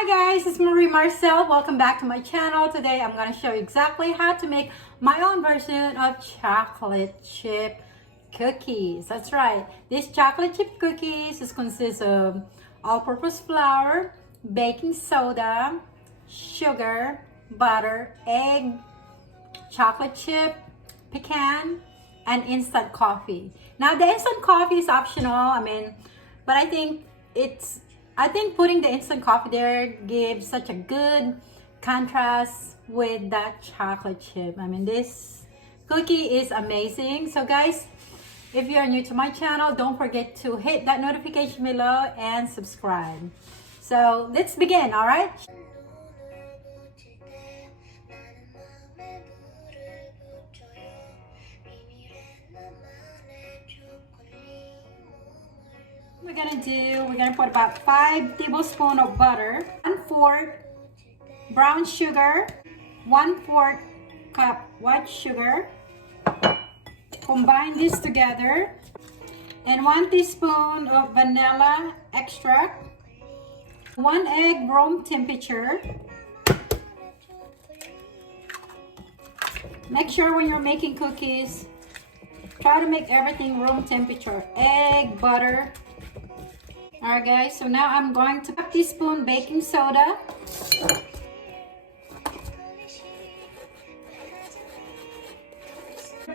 Hi guys, it's Marie Marcel. Welcome back to my channel. Today I'm going to show you exactly how to make my own version of chocolate chip cookies. That's right. These chocolate chip cookies consists of all-purpose flour, baking soda, sugar, butter, egg, chocolate chip, pecan, and instant coffee. Now the instant coffee is optional. But I think putting the instant coffee there gives such a good contrast with that chocolate chip. This cookie is amazing. So guys, if you're new to my channel, don't forget to hit that notification below and subscribe. So let's begin, all right? We're gonna put about 5 tablespoons of butter, 1/4 brown sugar, 1/4 cup white sugar. Combine this together, and 1 teaspoon of vanilla extract, 1 egg room temperature. Make sure when you're making cookies, try to make everything room temperature. Egg, butter. Alright guys, so now I'm going to 1 teaspoon baking soda,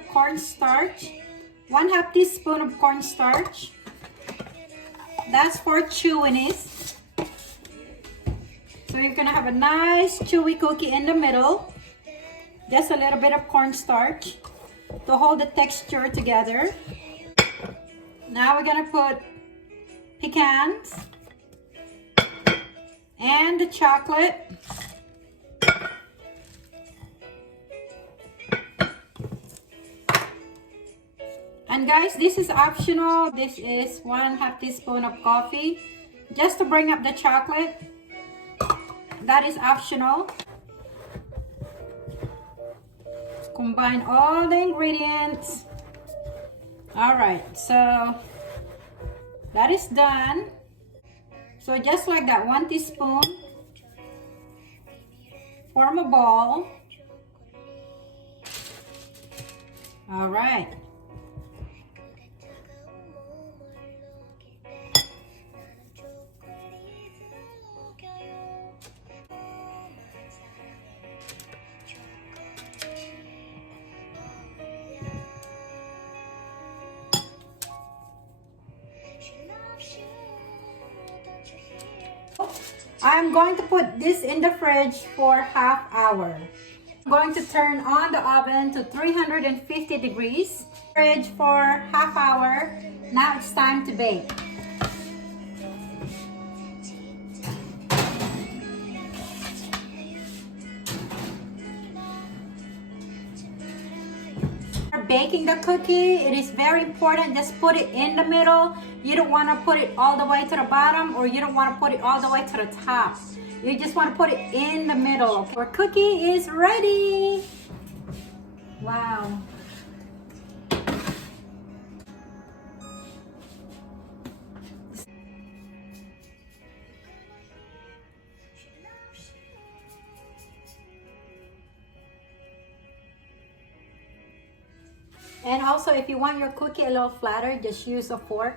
cornstarch, 1/2 teaspoon of cornstarch. That's for chewiness. So you're gonna have a nice chewy cookie in the middle. Just a little bit of cornstarch to hold the texture together. Now we're gonna put pecans and the chocolate. And guys, this is optional. This is 1/2 teaspoon of coffee just to bring up the chocolate. That is optional. Combine all the ingredients. All right, so that is done. So just like that, 1 teaspoon, form a ball. All right. I'm going to put this in the fridge for ½ hour. I'm going to turn on the oven to 350 degrees. Fridge for ½ hour. Now it's time to bake. Baking the cookie, it is very important. Just put it in the middle. You don't want to put it all the way to the bottom, or you don't want to put it all the way to the top. You just want to put it in the middle. Okay? Our cookie is ready. Wow. And also, if you want your cookie a little flatter, just use a fork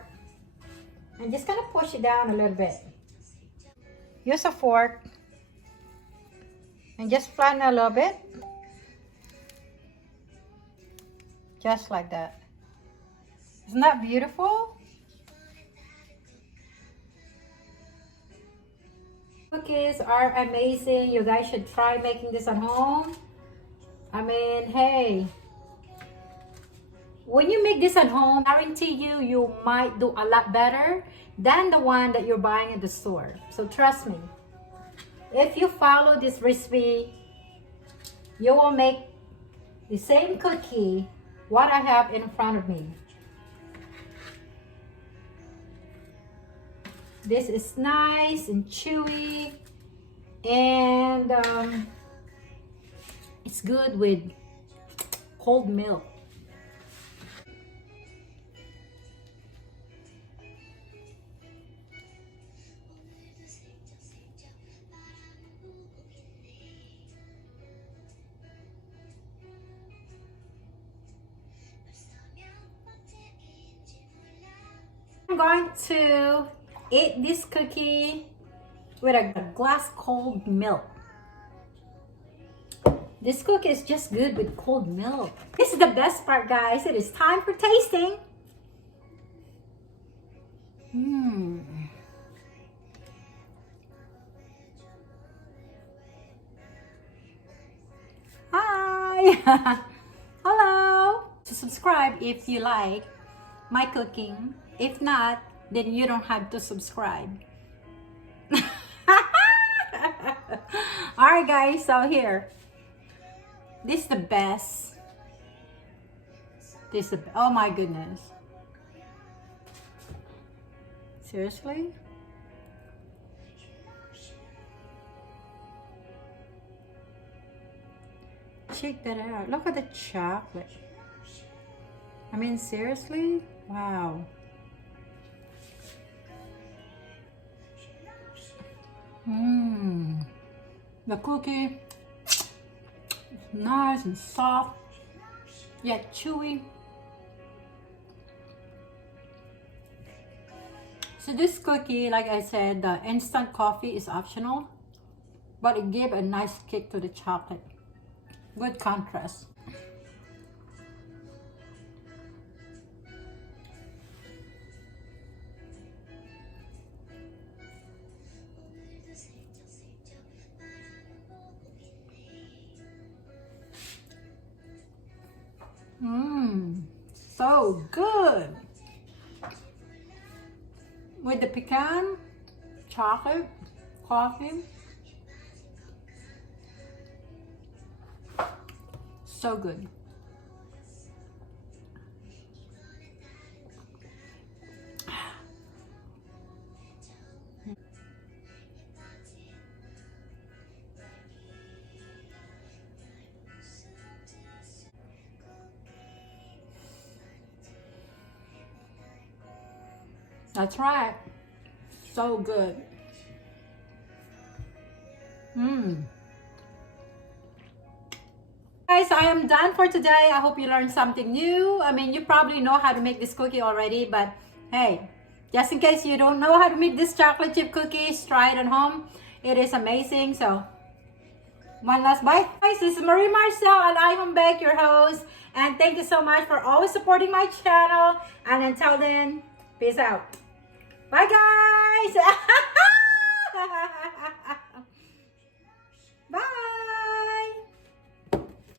and just kind of push it down a little bit. Use a fork and just flatten a little bit. Just like that. Isn't that beautiful? Cookies are amazing. You guys should try making this at home. Hey. When you make this at home, I guarantee you might do a lot better than the one that you're buying at the store. So trust me, if you follow this recipe, you will make the same cookie what I have in front of me. This is nice and chewy, and it's good with cold milk. I'm going to eat this cookie with a glass cold milk. This cookie is just good with cold milk. This is the best part, guys. It is time for tasting. Hi. Hello. So subscribe if you like my cooking. If not, then you don't have to subscribe. Alright guys, so here. This is the best. Oh my goodness. Seriously? Check that out. Look at the chocolate. I mean, seriously? Wow. The cookie nice and soft, yet chewy. So this cookie, like I said, the instant coffee is optional, but it gave a nice kick to the chocolate. Good contrast. So good. With the pecan, chocolate, coffee. So good. That's right. So good. Guys, I am done for today. I hope you learned something new. I mean, you probably know how to make this cookie already, but hey, just in case you don't know how to make this chocolate chip cookies, try it at home. It is amazing. So, one last bite. Guys, this is Marie Marcel and I'm Beck, your host. And thank you so much for always supporting my channel. And until then, peace out. Bye, guys.